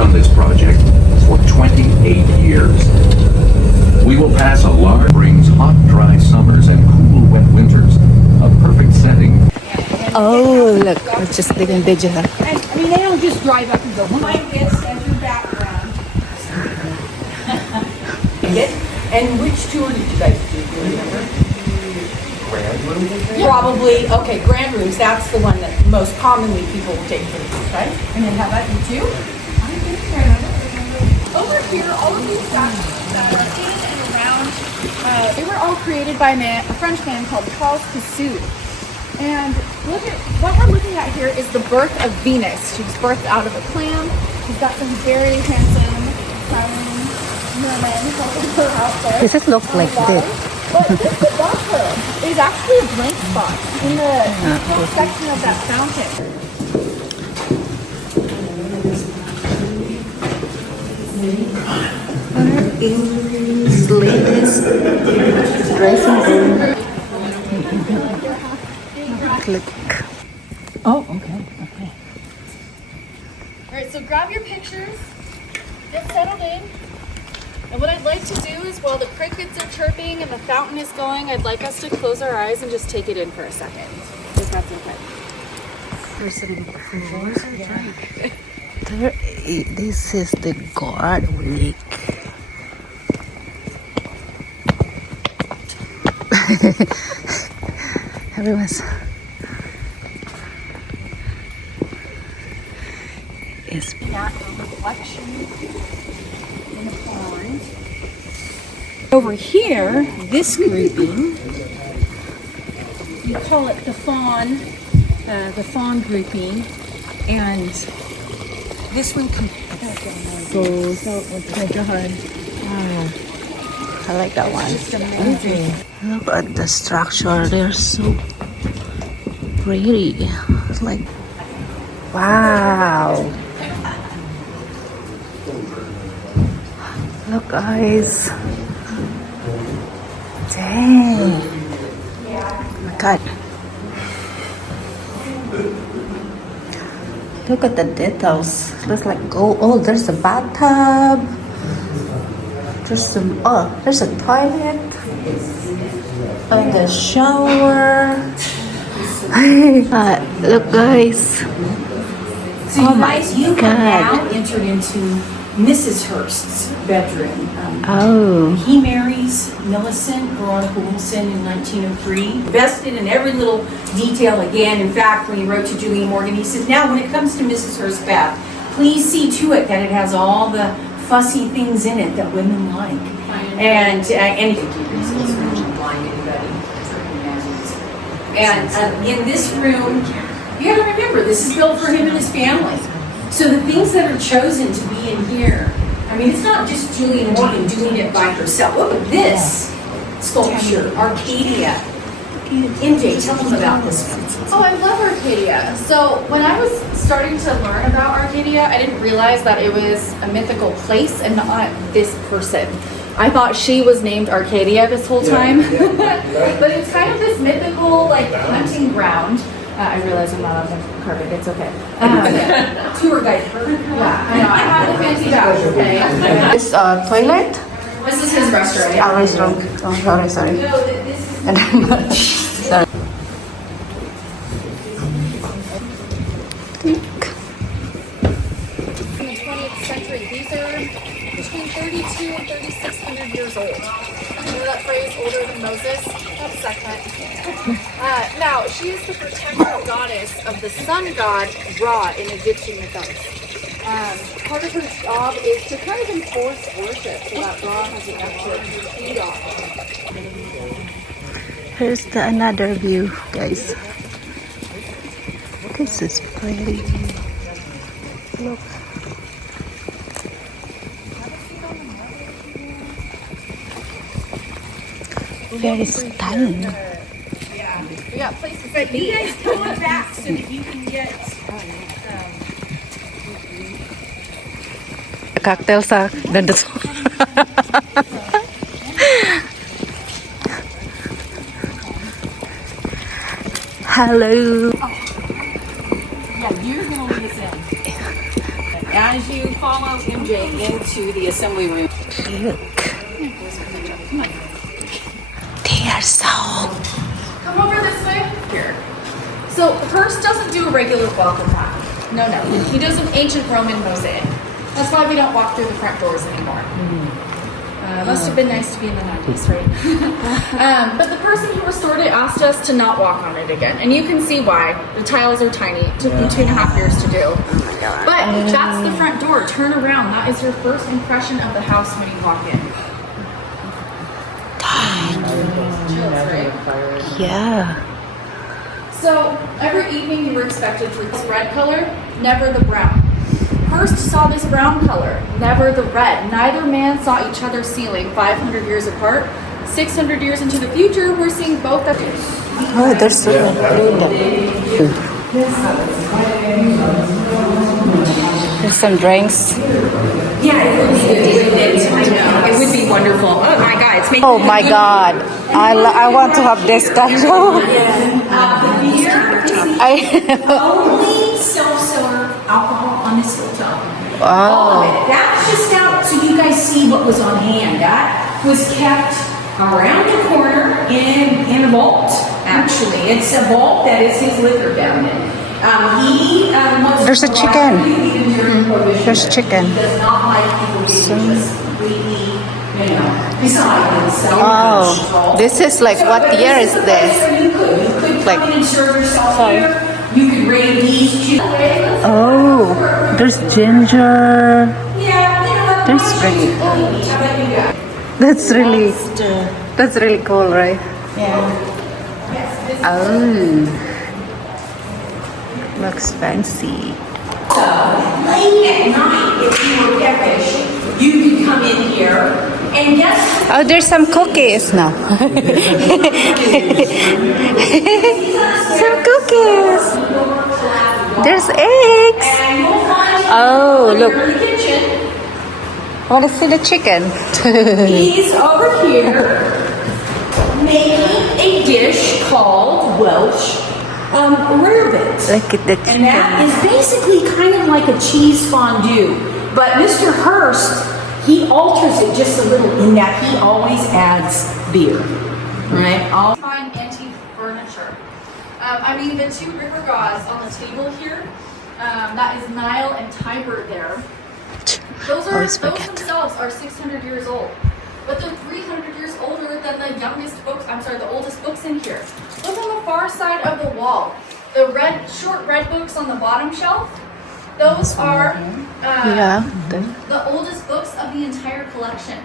on this project for 28 years. We will pass a large brings hot, dry summers and cool, wet winters. A perfect setting. Oh, look, we're just taking digital. And I mean, they don't just drive up and go, like this as your background. And which tour did you guys do? Do you remember? Grand room? Probably, okay, grand rooms. That's the one that most commonly people will take pictures, right? And then how about you too? I think I remember. Over here, all of these statues that are in and around, they were all created by a French man called Charles Cassou. And look at what we're looking at here is the birth of Venus. She was birthed out of a clam. She's got some very handsome, styling women out there. Does it look like this? But just above her is actually a blank spot in the front section of that fountain. England's latest dressing room. Click. Oh, okay. All right, so grab your pictures, get settled in. And what I'd like to do is while the crickets are chirping and the fountain is going, I'd like us to close our eyes and just take it in for a second, if that's okay. This is the God Lake. Everyone's is Not a reflection in a pond. Over here, this grouping, you call it the fawn grouping, and this one goes, oh my God. I like that one. It's amazing. Look at the structure. They're so pretty. It's like, wow. Look, guys. Dang. Oh my God. Look at the details. Looks like gold. Oh, there's a bathtub. There's a toilet. And the shower. Look, guys. So you guys, you have now entered into Mrs. Hearst's bedroom. He marries Millicent, Veronica Wilson, in 1903. Invested in every little detail again. In fact, when he wrote to Julia Morgan, he says, now when it comes to Mrs. Hearst's bath, please see to it that it has all the fussy things in it that women like. And in this room, you got to remember, this is built for him and his family. So the things that are chosen to be in here, I mean, it's not just Julia Morgan doing it by herself. Look at this sculpture, Arcadia. MJ, tell them about this one. Oh, I love Arcadia. So when I was starting to learn about Arcadia, I didn't realize that it was a mythical place and not this person. I thought she was named Arcadia this whole time. But it's kind of this mythical, like, hunting ground. I realize I'm not on the carpet. It's okay. Tour guide. Yeah, I know. I have the fancy badge, okay? This toilet? This is his restaurant. Our restaurant. Oh, sorry. No, this is And then, sorry. In the 20th century, these are between 32 and 3,600 years old. Remember that phrase, older than Moses? That's Sekhmet. Now, she is the protector goddess of the sun god Ra in Egyptian mythos. Part of her job is to kind of enforce worship so that Ra has an actual feed on. Here's another view, guys. This is pretty. Look. Very stunning. We got places But you guys pull it back so that you can get Cocktail sa ganda. Hello. yeah, you're gonna lead us in. as you follow MJ into the assembly room. They are so. Come over this way. Here. So Hearst doesn't do a regular welcome path. No. He does an ancient Roman mosaic. That's why we don't walk through the front doors anymore. Must have been nice to be in the 90s, right? But the person who restored it asked us to not walk on it again. And you can see why. The tiles are tiny. It took me 2.5 years to do. But that's the front door. Turn around. That is your first impression of the house when you walk in. Chills, right? Yeah. So every evening you were expected to this red color, never the brown. Hearst saw this brown color, never the red. Neither man saw each other ceiling 500 years apart. 600 years into the future, we're seeing both of you. Oh, there's so There's some drinks. Yeah, it would be wonderful. Oh my God, it's making. Oh my God. I want to have this kind of. Only self-serve alcohol on this hotel. Wow. That's just out so you guys see what was on hand. That was kept around the corner in a vault. Actually, it's a vault that is his liquor cabinet. There's a chicken. There's chicken. He does not like people being just completely, beside himself. Oh, this is like, what year is this? You could Like, come in and serve yourself here. You could raid these two. oh, there's ginger. Yeah, That's pretty. How about you guys? That's really cool, right? Yeah. Oh, looks fancy. So, late at night, if you were peckish, you could come in here and guess. Oh, there's some cookies now. Some cookies. There's eggs. And you'll find Oh, look. in the kitchen. I want to see the chicken. He's over here making a dish called Welsh rarebit. Look at the And that chicken. is basically kind of like a cheese fondue. But Mr. Hearst, he alters it just a little in that he always adds beer. Right? Fine antique furniture. The two river gods on the table here, that is Nile and Tiber there. Those themselves are 600 years old. But they're 300 years older than the oldest books in here. Look on the far side of the wall. The short red books on the bottom shelf, those are the oldest books of the entire collection.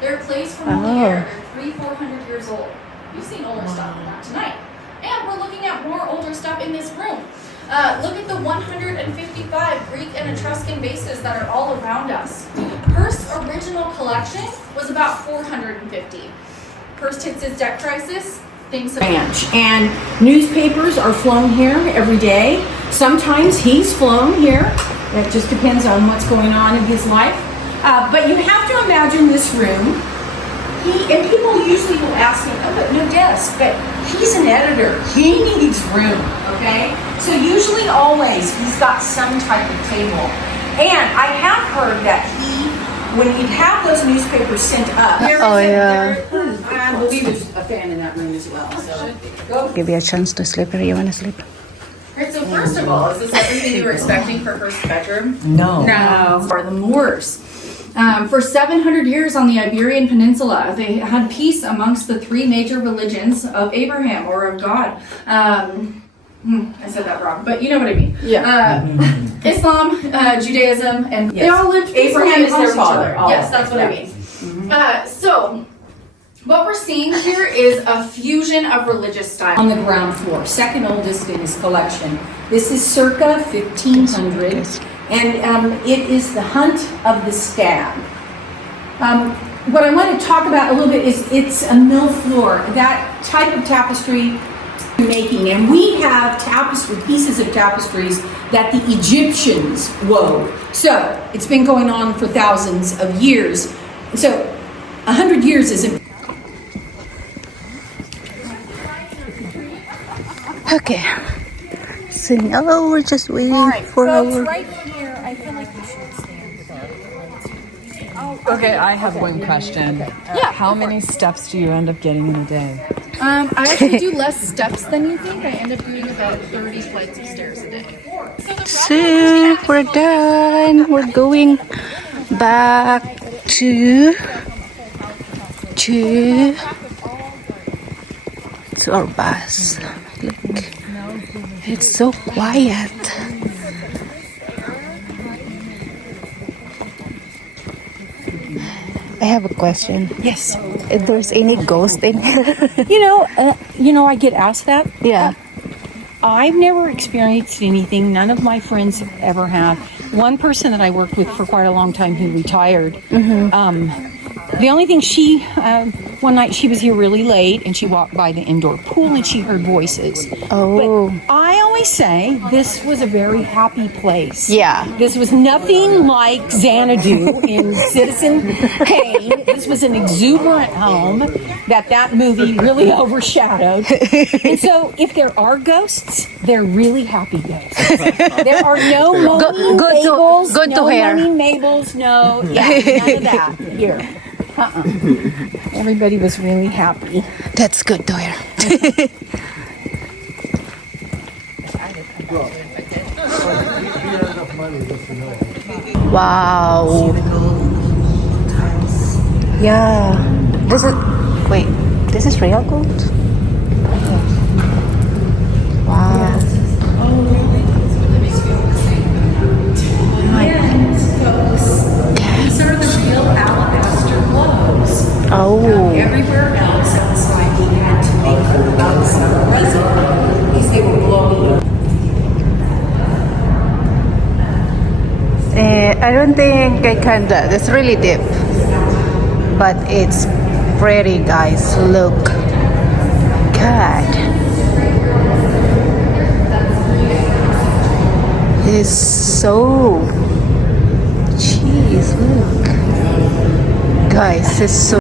They're placed from Moliere. They're 300-400 years old. You've seen older stuff than that tonight. And we're looking at more older stuff in this room. Look at the 155 Greek and Etruscan vases that are all around us. Hearst's original collection was about 450. Hearst hits his debt crisis. Ranch. And newspapers are flown here every day. Sometimes he's flown here. It just depends on what's going on in his life. But you have to imagine this room. And people usually will ask him, oh, but no desk. But he's an editor. He needs room, okay? So usually always he's got some type of table. And I have heard that when he'd have those newspapers sent up, I believe there's a fan in that room as well. So go. Give you a chance to sleep here. You want to sleep? Alright, so first of all, is this everything you were expecting for Hearst's bedroom? No. For the Moors. For 700 years on the Iberian Peninsula, they had peace amongst the three major religions of Abraham or of God. I said that wrong, but you know what I mean. Yeah. Islam, Judaism, and they Yes. all lived Abraham is their amongst each father. other. Yes, that's what I mean. So, what we're seeing here is a fusion of religious styles. On the ground floor, second oldest in his collection. This is circa 1500, and it is the Hunt of the Stag. What I want to talk about a little bit is it's a mill floor, that type of tapestry making, and we have pieces of tapestries that the Egyptians wove. So it's been going on for thousands of years. So 100 years isn't. Okay. So now we're just waiting for Folks, our. right here I feel like we should stand with our. Okay, I have one question. Yeah. How many steps do you end up getting in a day? I actually do less steps than you think. I end up doing about 30 flights of stairs a day. So we're done. We're going back to our bus. Look, it's so quiet. I have a question. Yes. If there's any ghost in here? I get asked that. Yeah. I've never experienced anything. None of my friends have ever had. One person that I worked with for quite a long time who retired. The only thing one night she was here really late and she walked by the indoor pool and she heard voices. Oh. But I always say this was a very happy place. Yeah. This was nothing like Xanadu in Citizen Kane. This was an exuberant home that movie really overshadowed. And so if there are ghosts, they're really happy ghosts. There are no moaning Mabels, good to hear. moaning Mabels, none of that here. Everybody was really happy. That's good to hear. Wow. Yeah. This is real gold? Wow. These are the real alabaster globes. Oh. Everywhere else outside, he had to make them outside resin because they were glowing. I don't think I can do that. It's really deep. But it's pretty, guys. Look. God. It's so... Jeez, look. Guys, it's so...